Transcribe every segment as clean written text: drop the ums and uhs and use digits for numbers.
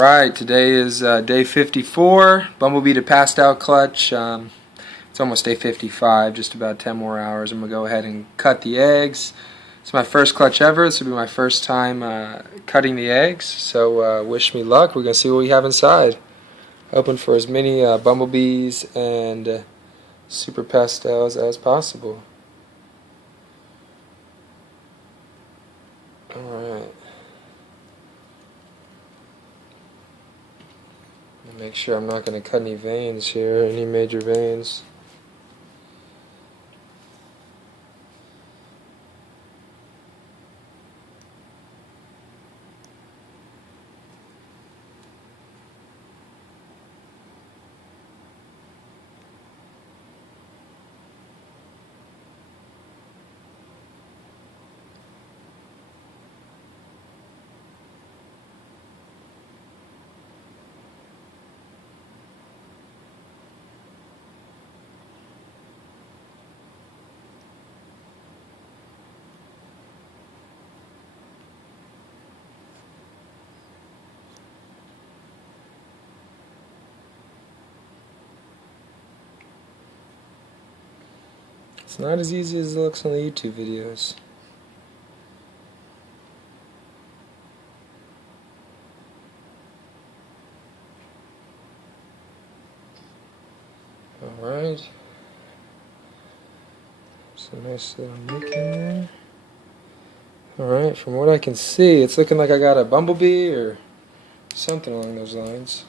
Right, today is day 54, Bumblebee to passed out clutch. It's almost day 55, just about 10 more hours. I'm going to go ahead and cut the eggs. It's my first clutch ever. This will be my first time cutting the eggs, so wish me luck. We're going to see what we have inside. Hoping for as many bumblebees and super pastels as possible. Alright. Make sure I'm not going to cut any veins here, any major veins. It's not as easy as it looks on the YouTube videos. Alright. Some nice little nick in there. Alright, from what I can see, it's looking like I got a bumblebee or something along those lines.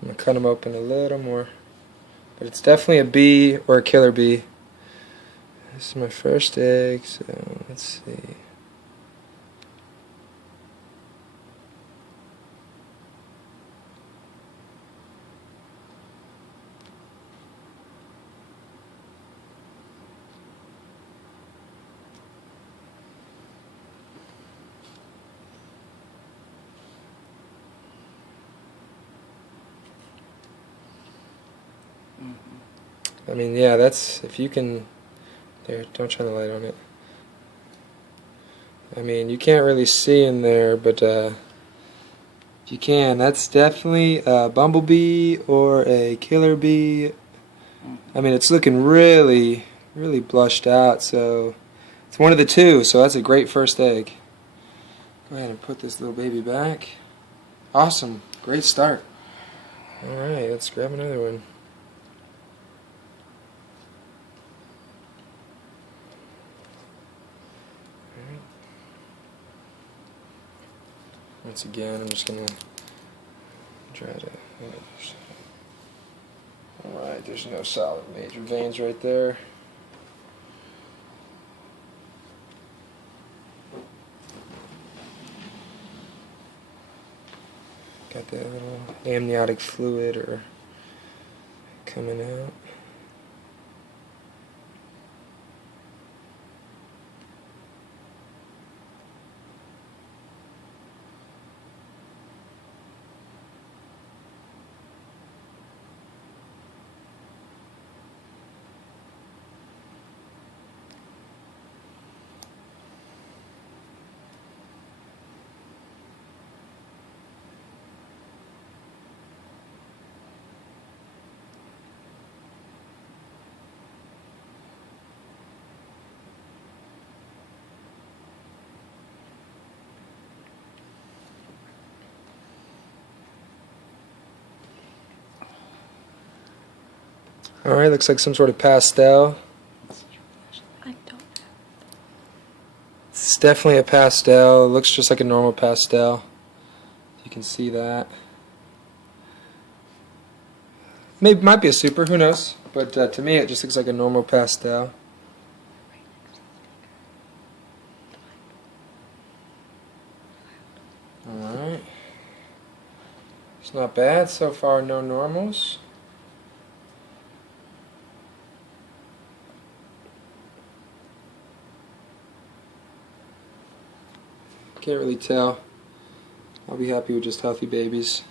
I'm going to cut them open a little more. But it's definitely a bee or a killer bee. This is my first egg, so let's see. I mean, yeah, that's, if you can, there, don't shine the light on it. I mean, you can't really see in there, but if you can, that's definitely a bumblebee or a killer bee. I mean, it's looking really, really blushed out, so it's one of the two, so that's a great first egg. Go ahead and put this little baby back. Awesome, great start. Alright, let's grab another one. Once again, I'm just going to try to... Alright, there's no solid major veins right there. Got that little amniotic fluid or coming out. Alright, looks like some sort of pastel. It's definitely a pastel. It looks just like a normal pastel. You can see that. Maybe might be a super, who knows? But to me, it just looks like a normal pastel. Alright. It's not bad so far, no normals. Can't really tell. I'll be happy with just healthy babies.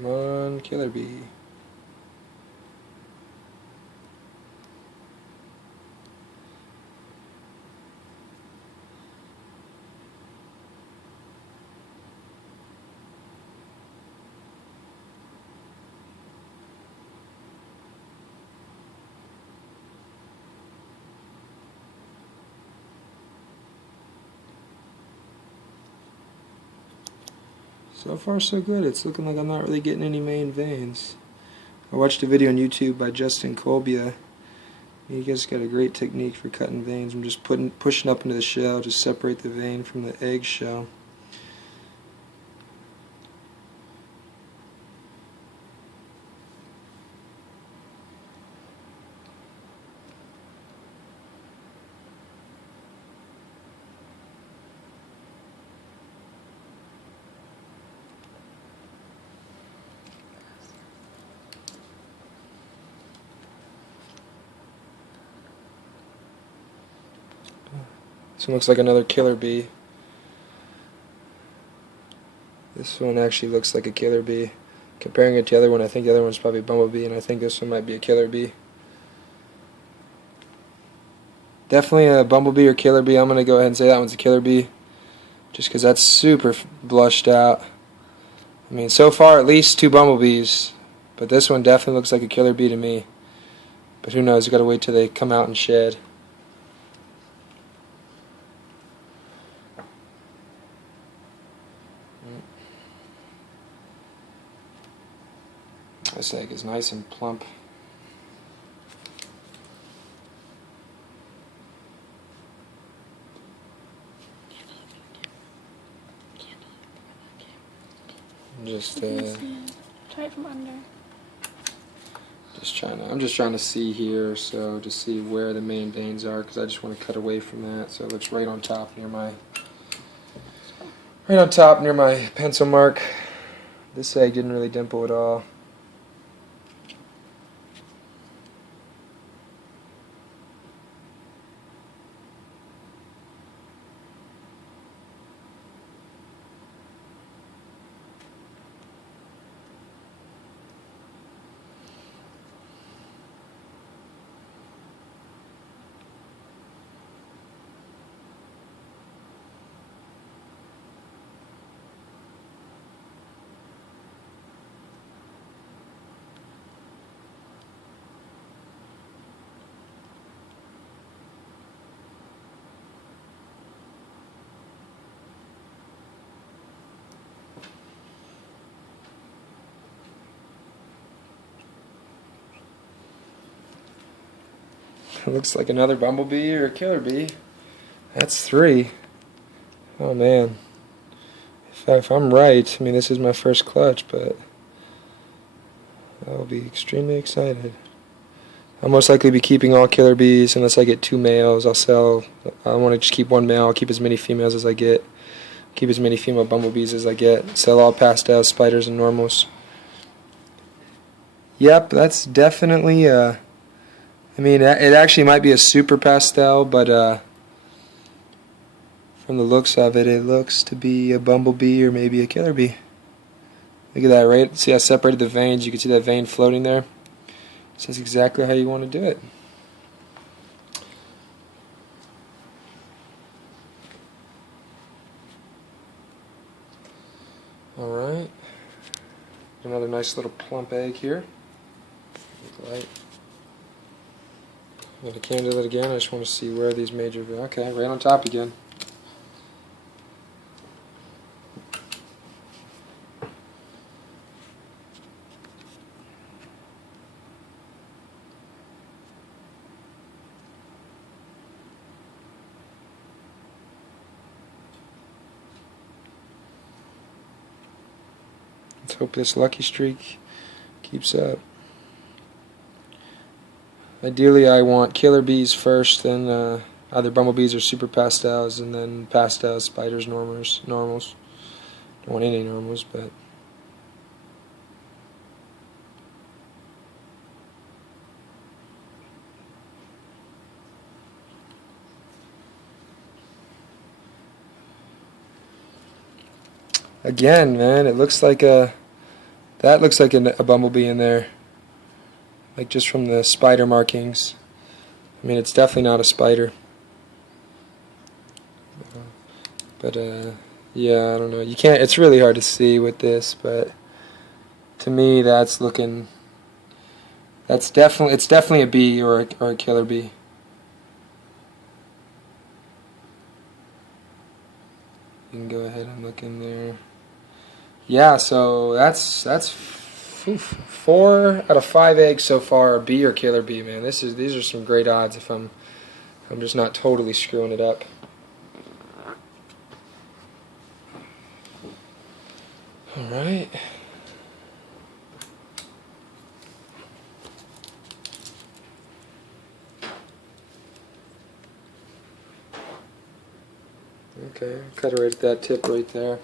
Come on, killer bee. So far so good. It's looking like I'm not really getting any main veins. I watched a video on YouTube by Justin Colbia. He guys got a great technique for cutting veins. I'm just pushing up into the shell to separate the vein from the egg shell. This one looks like another killer bee. This one actually looks like a killer bee. Comparing it to the other one, I think the other one's probably a bumblebee, and I think this one might be a killer bee. Definitely a bumblebee or killer bee. I'm going to go ahead and say that one's a killer bee, just because that's super blushed out. I mean, so far at least 2 bumblebees, but this one definitely looks like a killer bee to me. But who knows, you got to wait till they come out and shed. This egg is nice and plump. Just try it from under. I'm just trying to see here, so to see where the main veins are, because I just want to cut away from that. So it looks right on top near my pencil mark. This egg didn't really dimple at all. It looks like another bumblebee or a killer bee. That's 3. Oh man. If I'm right, I mean this is my first clutch, but I'll be extremely excited. I'll most likely be keeping all killer bees unless I get 2 males. I want to just keep 1 male. I'll keep as many females as I get. Keep as many female bumblebees as I get. Sell all pastels, spiders, and normals. Yep, that's definitely I mean, it actually might be a super pastel, but from the looks of it, it looks to be a bumblebee or maybe a killer bee. Look at that, right? See, I separated the veins. You can see that vein floating there. So that's exactly how you want to do it. Alright. Another nice little plump egg here. Right. I'm going to candle it again. I just want to see where these major... Okay, right on top again. Let's hope this lucky streak keeps up. Ideally, I want killer bees first, then either bumblebees or super pastels, and then pastels, spiders, normals. Don't want any normals, but... Again, man, it looks like a That looks like a bumblebee in there. Like just from the spider markings. I mean, it's definitely not a spider. But yeah, I don't know. You can't. It's really hard to see with this, but to me, that's looking. It's definitely a bee or a killer bee. You can go ahead and look in there. Yeah, so that's 4 out of 5 eggs so far are bee or killer bee, man. These are some great odds if I'm just not totally screwing it up. All right. Okay, cut it right at that tip right there.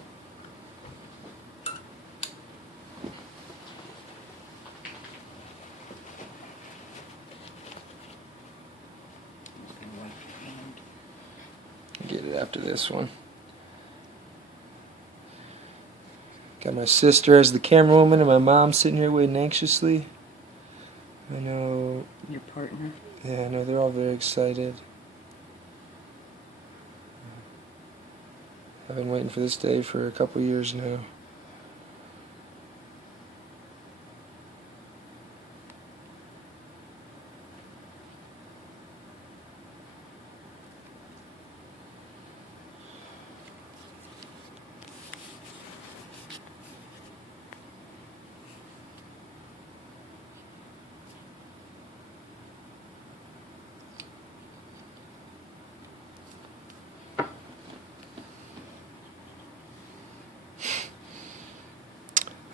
Get it after this one. Got my sister as the camera woman and my mom sitting here waiting anxiously. I know. Your partner? Yeah, I know they're all very excited. I've been waiting for this day for a couple years now.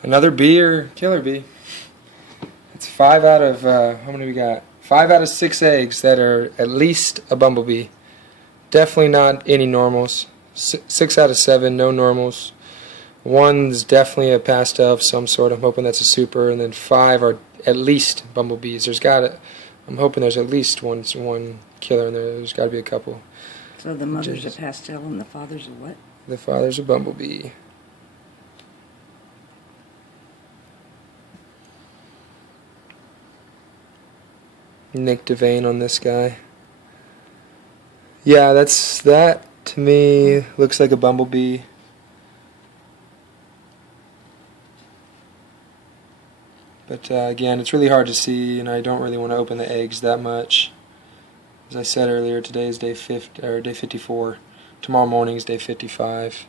Another bee or killer bee. It's 5 out of, how many we got? 5 out of 6 eggs that are at least a bumblebee. Definitely not any normals. 6 out of 7, no normals. 1's definitely a pastel of some sort. I'm hoping that's a super. And then 5 are at least bumblebees. I'm hoping there's at least one killer in there. There's got to be a couple. So the mother's a pastel and the father's a what? The father's a bumblebee. Nick Devane on this guy. Yeah, that to me looks like a bumblebee. But again, it's really hard to see, and I don't really want to open the eggs that much. As I said earlier, today is day 54. Tomorrow morning is day 55.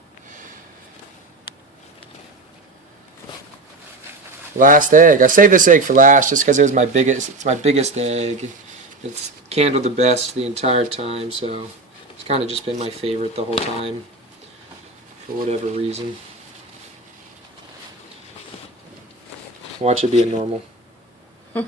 Last egg. I saved this egg for last just because it's my biggest egg. It's candled the best the entire time, so it's kind of just been my favorite the whole time for whatever reason. Watch it be a normal. Got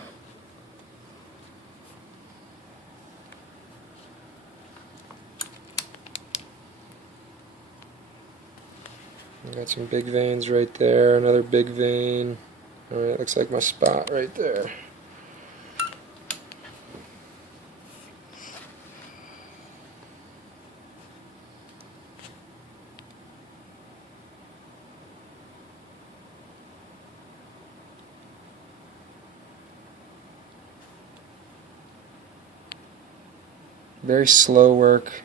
some big veins right there, another big vein. Alright, looks like my spot right there. Very slow work.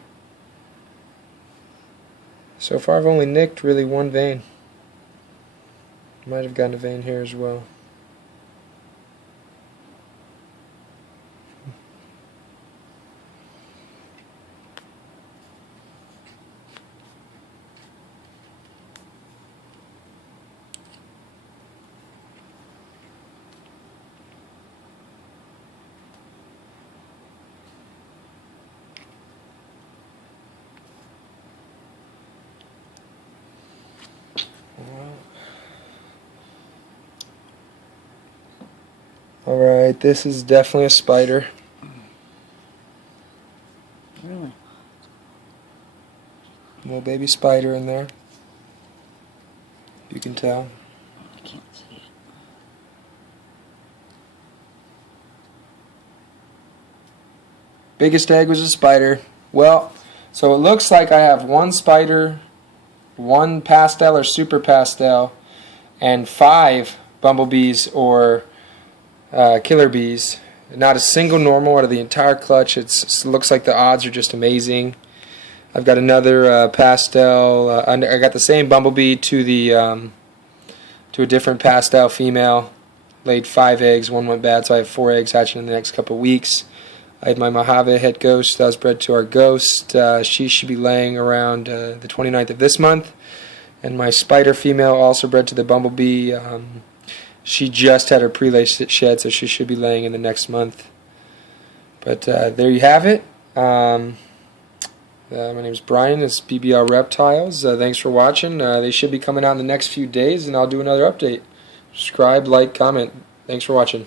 So far I've only nicked really one vein. Might have gotten a vein here as well. Alright, this is definitely a spider. Really? Little baby spider in there. You can tell. I can't see it. Biggest egg was a spider. Well, so it looks like I have one spider, one pastel or super pastel, and 5 bumblebees or killer bees. Not a single normal out of the entire clutch. It looks like the odds are just amazing. I've got another pastel. I got the same bumblebee to the to a different pastel female. Laid 5 eggs. One went bad, so I have 4 eggs hatching in the next couple of weeks. I had my Mojave head ghost that was bred to our ghost. She should be laying around the 29th of this month. And my spider female, also bred to the bumblebee, she just had her pre-lay shed, so she should be laying in the next month. But there you have it. My name is Brian. It's BBR Reptiles. Thanks for watching. They should be coming out in the next few days, and I'll do another update. Subscribe, like, comment. Thanks for watching.